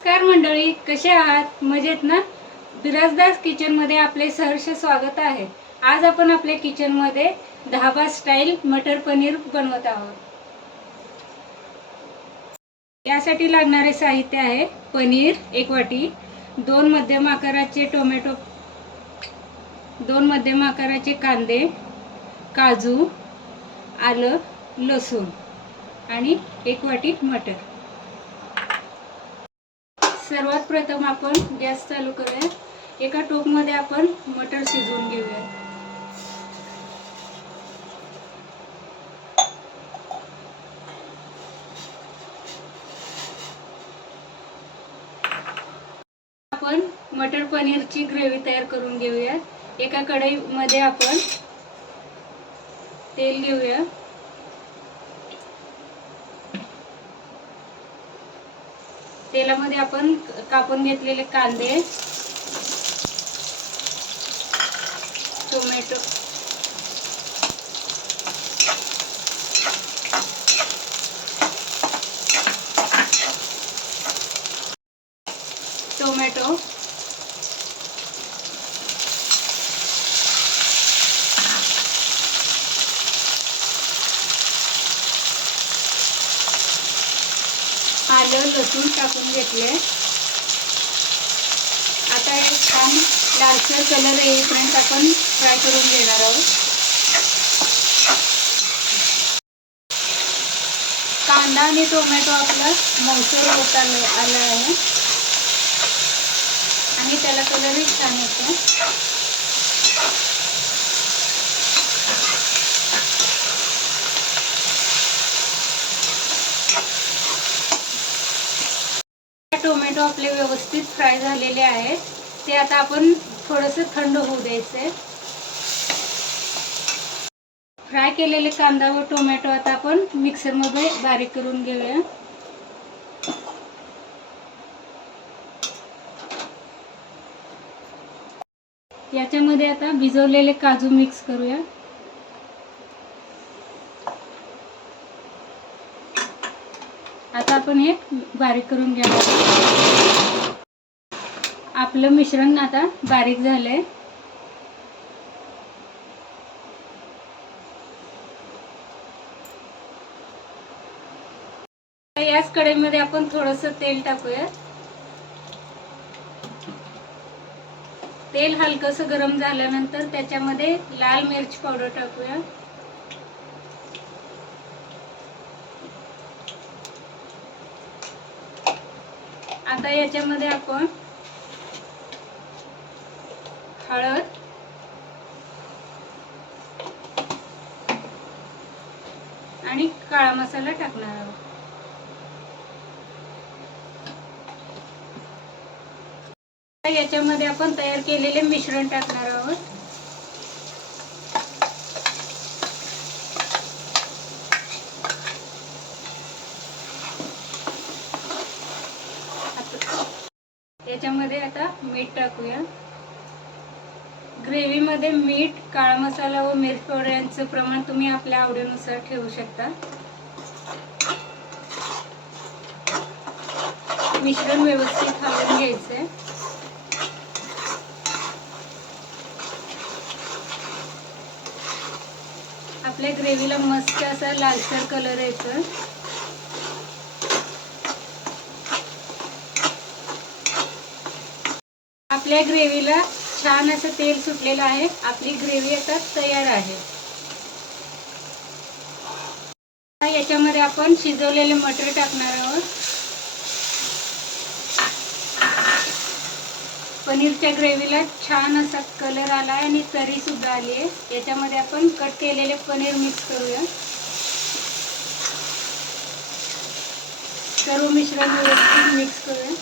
नमस्कार मंडळी कसे आहात? मजेत ना? बिराजदास किचनमध्ये आपले सहर्ष स्वागत आहे. आज आपण आपल्या किचनमध्ये धाबा स्टाईल मटर पनीर बनवत आहोत. यासाठी लागणारे साहित्य आहे पनीर एक वाटी दोन मध्यम आकाराचे टोमॅटो दोन मध्यम आकाराचे कांदे काजू आलं लसूण आणि एक वाटी मटर. सर्वात प्रथम आपण गॅस चालू करूया. एका टोपमध्ये आपण मटर शिजवून घेऊया. आपण मटर पनीरची ग्रेव्ही तयार करून घेऊया एका कढईमध्ये आपण तेल घेऊया. तेलामध्ये आपण कापून घेतलेले कांदे टोमॅटो टोमॅटो आलं लसूण टाकून घेतले. आता हे छान लालसर कलर येईपर्यंत आपण फ्राय करून घेणार आहोत. कांदा आणि टोमॅटो आपला मौसूर होत आलं आलं आहे. आणि त्याला कलरही छान येतो. टोमॅटो आपले व्यवस्थित फ्राय झालेले आहेत. ते आता आपण थोडंसं थंड होऊ द्यायचे फ्राय केलेले कांदा व टोमॅटो आता आपण मिक्सरमध्ये बारीक करून घेऊया. याच्यामध्ये आता भिजवलेले काजू मिक्स करूया. आता आपण हे बारीक करून घ्या आपलं मिश्रण आता बारीक झालंय. याच कढईमध्ये आपण थोडस तेल टाकूया. तेल हलकस गरम झाल्यानंतर त्याच्यामध्ये लाल मिरची पावडर टाकूया. आता याच्यामध्ये आपण हळद आणि काळा मसाला टाकणार आहोत. याच्यामध्ये आपण तयार केलेले मिश्रण टाकणार आहोत. याच्यामध्ये आता मीठ टाकूया. ग्रेव्हीमध्ये मीठ काळा मसाला व मिरच पावडर यांचं प्रमाण तुम्ही आपल्या आवडीनुसार ठेवू शकता. मिश्रण व्यवस्थित हलवून घ्यायचंय. आपल्या ग्रेव्हीला मस्त असा लालसर कलर यायचं. आपल्या ग्रेव्हीला छान असं तेल सुटलेलं आहे. आपली ग्रेव्ही आता तयार आहे. याच्यामध्ये आपण शिजवलेले मटर टाकणार आहोत. पनीरच्या ग्रेव्हीला छान असा कलर आला आहे आणि तरी सुद्धा आली आहे. याच्यामध्ये आपण कट केलेले पनीर मिक्स करूया. सर्व मिश्रण व्यवस्थित मिक्स करूया.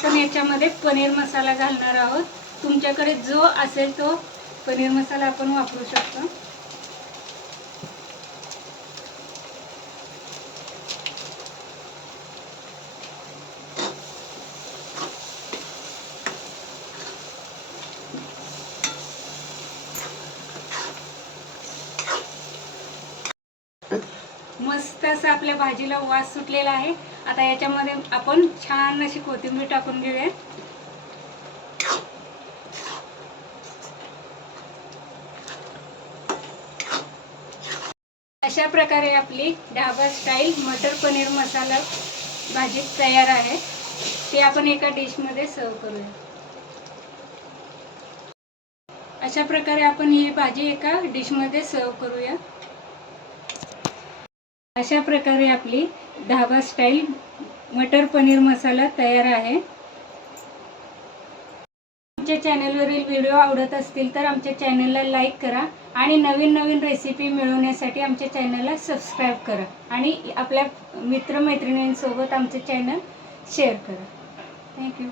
आपण याच्यामध्ये पनीर मसाला घालणार आहोत. तुमच्याकडे जो असेल तो पनीर मसाला आपण वापरू शकतो. मस्त असं आपल्या भाजीला वास सुटलेला आहे. आता याच्यामध्ये आपण छान अशी कोथिंबीर टाकून घेऊया. अशा प्रकारे आपली ढाबा स्टाईल मटर पनीर मसाला भाजी तयार आहे. ती आपण एका डिशमध्ये सर्व करूया. अशा प्रकारे आपण ही भाजी एका डिशमध्ये सर्व करूया. अशा प्रकारे आपली ढाबा स्टाईल मटर पनीर मसाला तयार आहे. आमच्या चॅनलवरील व्हिडिओ आवडत असतील तर आमच्या चॅनलला लाईक करा आणि नवीन नवीन रेसिपी मिळवण्यासाठी आमच्या चॅनलला सबस्क्राईब करा आणि आपल्या मित्रमैत्रिणींसोबत आमचं चॅनल शेअर करा. थँक्यू